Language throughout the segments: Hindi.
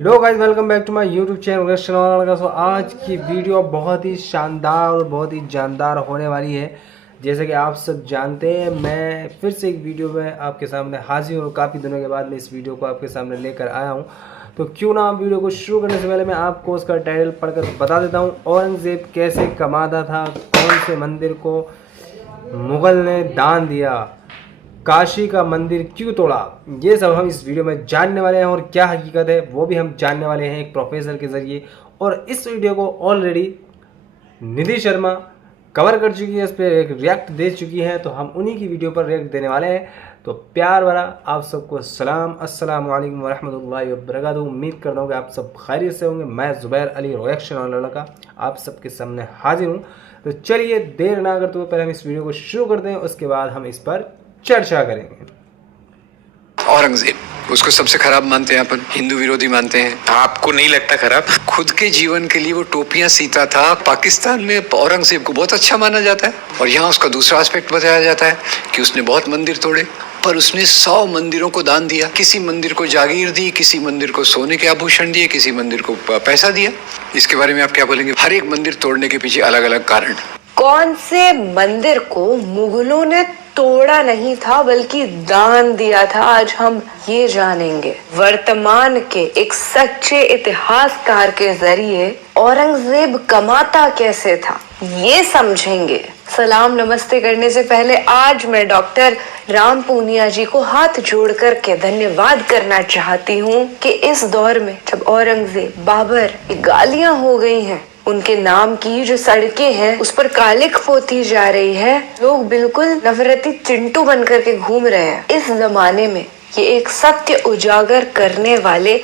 Hello guys, welcome back to my YouTube channel. So आज की वीडियो बहुत ही शानदार और बहुत ही जानदार होने वाली है। जैसे कि आप सब जानते हैं, मैं फिर से एक वीडियो में आपके सामने हाजिर हूँ और काफ़ी दिनों के बाद मैं इस वीडियो को आपके सामने लेकर आया हूँ। तो क्यों ना आप वीडियो को शुरू करने से पहले मैं आपको उसका टाइटल पढ़कर बता देता हूँ। औरंगज़ेब कैसे कमाता था, कौन से मंदिर को मुग़ल ने दान दिया, काशी का मंदिर क्यों तोड़ा, ये सब हम इस वीडियो में जानने वाले हैं। और क्या हकीकत है वो भी हम जानने वाले हैं एक प्रोफेसर के ज़रिए। और इस वीडियो को ऑलरेडी निधि शर्मा कवर कर चुकी है, इस पर एक रिएक्ट दे चुकी है, तो हम उन्हीं की वीडियो पर रिएक्ट देने वाले हैं। तो प्यार भरा आप सबको सलाम, अस्सलाम वालेकुम वरहमतुल्लाहि वबरकातुहू। उम्मीद करता हूँ कि आप सब खैरियत से होंगे। मैं ज़ुबैर अली रिएक्शन वाला लड़का आप सबके सामने हाजिर हूँ। तो चलिए देर ना करते हुए पहले हम इस वीडियो को शुरू करते हैं, उसके बाद हम इस पर चर्चा करेंगे। औरंगजेब, उसको सबसे खराब मानते हैं अपन, हिंदू विरोधी मानते हैं। आपको नहीं लगता खराब? खुद के जीवन के लिए वो टोपियां सीता था। पाकिस्तान में औरंगजेब को बहुत अच्छा माना जाता है और यहाँ उसका दूसरा एस्पेक्ट बताया जाता है कि उसने बहुत मंदिर तोड़े, पर उसने 100 मंदिरों को दान दिया। किसी मंदिर को जागीर दी, किसी मंदिर को सोने के आभूषण दिए, किसी मंदिर को पैसा दिया। इसके बारे में आप क्या बोलेंगे? हर एक मंदिर तोड़ने के पीछे अलग अलग कारण। कौन से मंदिर को मुगलों ने तोड़ा नहीं था बल्कि दान दिया था, आज हम ये जानेंगे। वर्तमान के एक सच्चे इतिहासकार के जरिए औरंगजेब कमाता कैसे था ये समझेंगे। सलाम नमस्ते करने से पहले आज मैं डॉक्टर राम पूनिया जी को हाथ जोड़ कर के धन्यवाद करना चाहती हूँ कि इस दौर में जब औरंगजेब, बाबर गालियां हो गई हैं, उनके नाम की जो सड़कें हैं उस पर कालिख पोती जा रही है, लोग बिल्कुल नफरती चिंटू बन करके घूम रहे हैं। इस जमाने में ये एक सत्य उजागर करने वाले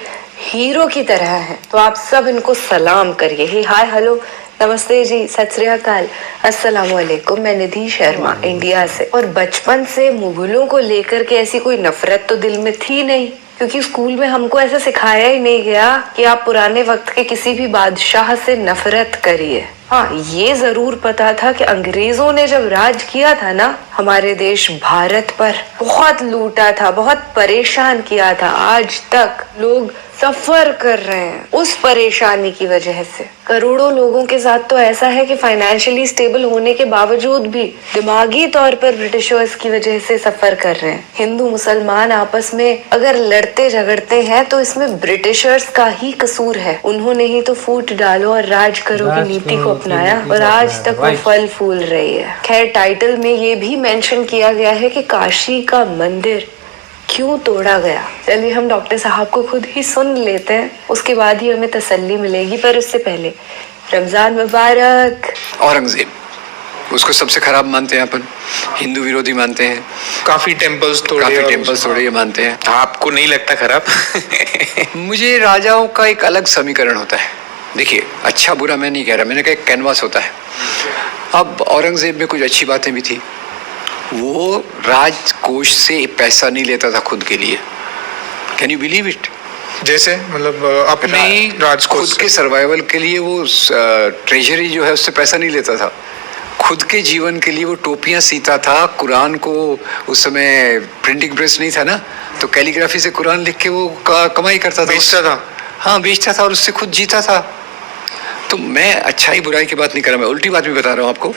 हीरो की तरह हैं। तो आप सब इनको सलाम करिए। हे हाय हेलो नमस्ते जी, सत श्री अकाल, अस्सलाम वालेकुम। मैं निधि शर्मा इंडिया से। और बचपन से मुगलों को लेकर के ऐसी कोई नफरत तो दिल में थी नहीं, क्योंकि स्कूल में हमको ऐसा सिखाया ही नहीं गया कि आप पुराने वक्त के किसी भी बादशाह से नफरत करिए। हाँ, ये जरूर पता था कि अंग्रेजों ने जब राज किया था ना हमारे देश भारत पर, बहुत लूटा था, बहुत परेशान किया था। आज तक लोग सफर कर रहे हैं उस परेशानी की वजह से। करोड़ों लोगों के साथ तो ऐसा है कि फाइनेंशियली स्टेबल होने के बावजूद भी दिमागी तौर पर ब्रिटिशर्स की वजह से सफर कर रहे हैं। हिंदू मुसलमान आपस में अगर लड़ते झगड़ते हैं तो इसमें ब्रिटिशर्स का ही कसूर है। उन्होंने ही तो फूट डालो और राज करो की नीति को अपनाया और आज तक वो फल फूल रही है। खैर, टाइटल में ये भी मेंशन किया गया है कि काशी का मंदिर क्यों तोड़ा गया। चलिए हम डॉक्टर साहब को खुद ही सुन लेते हैं, उसके बाद ही हमें तसल्ली मिलेगी। पर उससे पहले रमजान मुबारक। औरंगजेब, उसको सबसे खराब मानते हैं अपन, हिंदू विरोधी मानते हैं। काफी टेम्पल्स तोड़े ये मानते हैं। आपको नहीं लगता खराब? मुझे राजाओं का एक अलग समीकरण होता है। देखिए, अच्छा बुरा मैं नहीं कह रहा, मैंने कहा एक कैनवास होता है। अब औरंगजेब में कुछ अच्छी बातें भी थी। वो राजकोष से पैसा नहीं लेता था खुद के लिए। Can you believe it? जैसे मतलब अपने राजकोष खुद के सर्वाइवल के लिए वो ट्रेजरी जो है उससे पैसा नहीं लेता था। खुद के जीवन के लिए वो टोपियां सीता था। कुरान को उस समय प्रिंटिंग प्रेस नहीं था ना, तो कैलीग्राफी से कुरान लिख के वो कमाई करता था, बेचता था। हाँ, बेचता था और उससे खुद जीता था। तो मैं अच्छाई बुराई की बात नहीं कर रहा, मैं उल्टी बात भी बता रहा हूँ आपको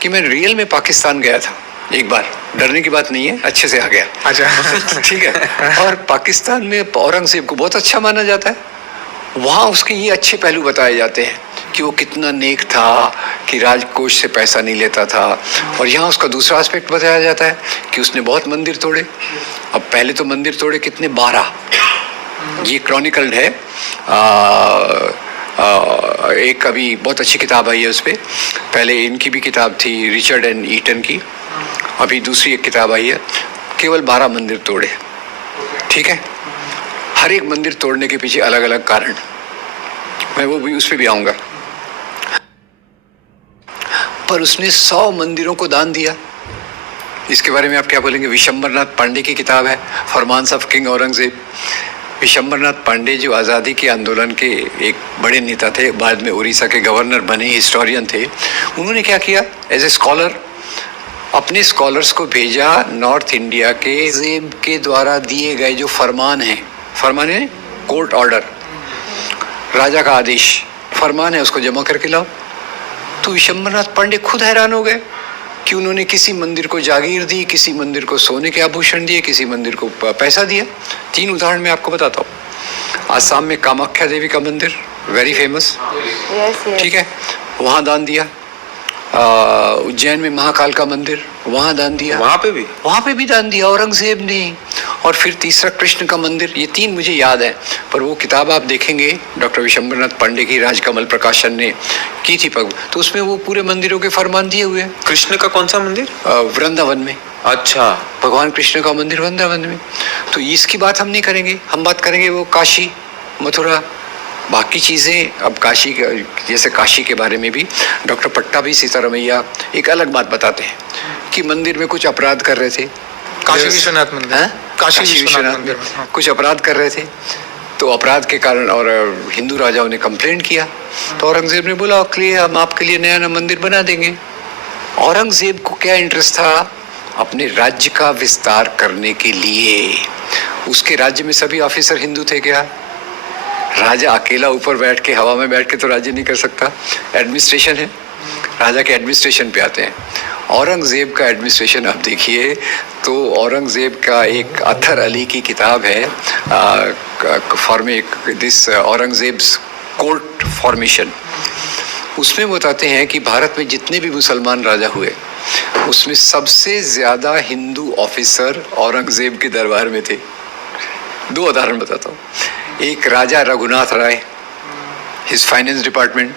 कि मैं रियल में पाकिस्तान गया था एक बार। डरने की बात नहीं है, अच्छे से आ गया। अच्छा। ठीक है। और पाकिस्तान में औरंगजेब को बहुत अच्छा माना जाता है। वहाँ उसके ये अच्छे पहलू बताए जाते हैं कि वो कितना नेक था, कि राजकोष से पैसा नहीं लेता था। और यहाँ उसका दूसरा एस्पेक्ट बताया जाता है कि उसने बहुत मंदिर तोड़े। अब पहले तो मंदिर तोड़े कितने, 12। ये क्रॉनिकल्ड है। एक अभी बहुत अच्छी किताब आई है उस पर। पहले इनकी भी किताब थी, रिचर्ड एंड ईटन की। अभी दूसरी एक किताब आई है, केवल 12 मंदिर तोड़े। ठीक है। हर एक मंदिर तोड़ने के पीछे अलग अलग कारण, मैं वो भी उस पर भी आऊंगा। पर उसने 100 मंदिरों को दान दिया। इसके बारे में आप क्या बोलेंगे? विशंबरनाथ पांडे की किताब है, फरमान्स ऑफ किंग औरंगजेब। विशंबरनाथ पांडे जो आज़ादी के आंदोलन के एक बड़े नेता थे, बाद में उड़ीसा के गवर्नर बने, हिस्टोरियन थे। उन्होंने क्या किया, एज ए स्कॉलर अपने स्कॉलर्स को भेजा नॉर्थ इंडिया के जेब के द्वारा दिए गए जो फरमान है कोर्ट ऑर्डर, राजा का आदेश फरमान है, उसको जमा करके लाओ। तो विशंबरनाथ पांडे खुद हैरान हो गए कि उन्होंने किसी मंदिर को जागीर दी, किसी मंदिर को सोने के आभूषण दिए, किसी मंदिर को पैसा दिया। 3 उदाहरण मैं आपको बताता हूँ। आसाम में कामाख्या देवी का मंदिर वेरी फेमस, ठीक है, वहाँ दान दिया। उज्जैन में महाकाल का मंदिर, वहाँ दान दिया। वहाँ पे भी दान दिया औरंगजेब ने। और फिर तीसरा कृष्ण का मंदिर। ये 3 मुझे याद है, पर वो किताब आप देखेंगे डॉक्टर विशंबरनाथ पांडे की राजकमल प्रकाशन ने की थी तो उसमें वो पूरे मंदिरों के फरमान दिए हुए हैं। कृष्ण का कौन सा मंदिर? वृंदावन में। अच्छा, भगवान कृष्ण का मंदिर वृंदावन में। तो इसकी बात हम नहीं करेंगे, हम बात करेंगे वो काशी, मथुरा, बाकी चीज़ें। अब काशी के, जैसे काशी के बारे में भी डॉक्टर पट्टाभी सीतारमैया एक अलग बात बताते हैं कि मंदिर में कुछ अपराध कर रहे थे। काशी विश्वनाथ मंदिर, काशी विश्वनाथ मंदिर में कुछ अपराध कर रहे थे, तो अपराध के कारण और हिंदू राजाओं ने कंप्लेंट किया, तो औरंगजेब ने बोला कि हम आपके लिए नया मंदिर बना देंगे। औरंगजेब को क्या इंटरेस्ट था? अपने राज्य का विस्तार करने के लिए। उसके राज्य में सभी ऑफिसर हिंदू थे क्या? राजा अकेला ऊपर बैठ के, हवा में बैठ के तो राज्य नहीं कर सकता, एडमिनिस्ट्रेशन है। राजा के एडमिनिस्ट्रेशन पे आते हैं। औरंगजेब का एडमिनिस्ट्रेशन आप देखिए तो औरंगजेब का एक अथर अली की किताब है दिस औरंगजेब्स कोर्ट फॉर्मेशन। उसमें बताते हैं कि भारत में जितने भी मुसलमान राजा हुए उसमें सबसे ज्यादा हिंदू ऑफिसर औरंगजेब के दरबार में थे। 2 उदाहरण बताता हूँ। एक राजा Raghunath Rai, his finance department,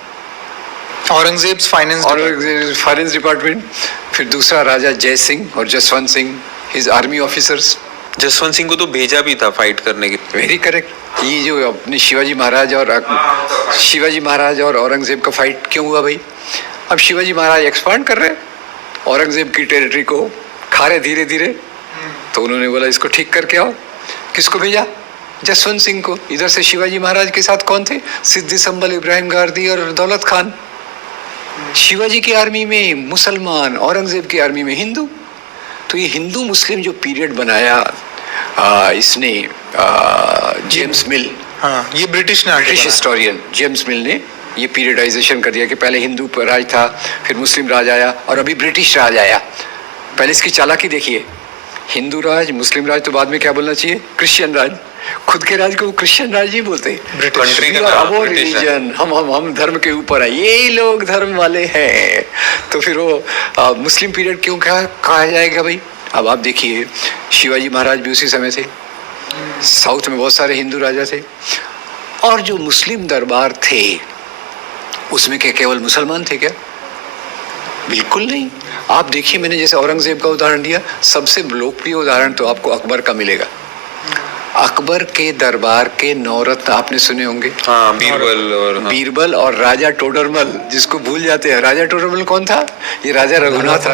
Aurangzeb's finance department. फिर दूसरा राजा जय सिंह और Jaswant Singh, his army officers. Jaswant Singh को तो भेजा भी था फाइट करने के। Very correct. ये जो अपने शिवाजी महाराज और औरंगजेब का फाइट क्यों हुआ भाई? अब शिवाजी महाराज एक्सपांड कर रहे, औरंगजेब की टेरिटरी को खा रहे धीरे धीरे, तो उन्होंने बोला इसको ठीक करके आओ। किसको भेजा? जसवंत सिंह को। इधर से शिवाजी महाराज के साथ कौन थे? सिद्दी संबल, इब्राहिम गारदी और दौलत खान। शिवाजी की आर्मी में मुसलमान, औरंगजेब की आर्मी में हिंदू। तो ये हिंदू मुस्लिम जो पीरियड बनाया इसने जेम्स मिल, हाँ, ये ब्रिटिश हिस्टोरियन जेम्स मिल ने ये पीरियडाइजेशन कर दिया कि पहले हिंदू राज था, फिर मुस्लिम राज आया और अभी ब्रिटिश राज आया। पहले इसकी चालाकी देखिए, हिंदू राज, मुस्लिम राज, तो बाद में क्या बोलना चाहिए? क्रिश्चियन राज। खुद के राज को वो क्रिश्चियन राज ही बोलते हैं। कंट्री का नाम रिलीजन, हम धर्म के ऊपर है, ये लोग धर्म वाले हैं। तो फिर वो मुस्लिम पीरियड क्यों कहा जाएगा भाई? अब आप देखिए, शिवाजी महाराज भी उसी समय थे। साउथ में बहुत सारे हिंदू राजा थे, और जो मुस्लिम दरबार थे उसमें क्या केवल मुसलमान थे क्या? बिल्कुल नहीं। आप देखिए, मैंने जैसे औरंगजेब का उदाहरण दिया, सबसे लोकप्रिय उदाहरण तो आपको अकबर का मिलेगा। अकबर के दरबार के 9 रत्न आपने सुने होंगे। हाँ, बीरबल और राजा टोडरमल, जिसको भूल जाते हैं। राजा टोडरमल कौन था? ये राजा रघुनाथ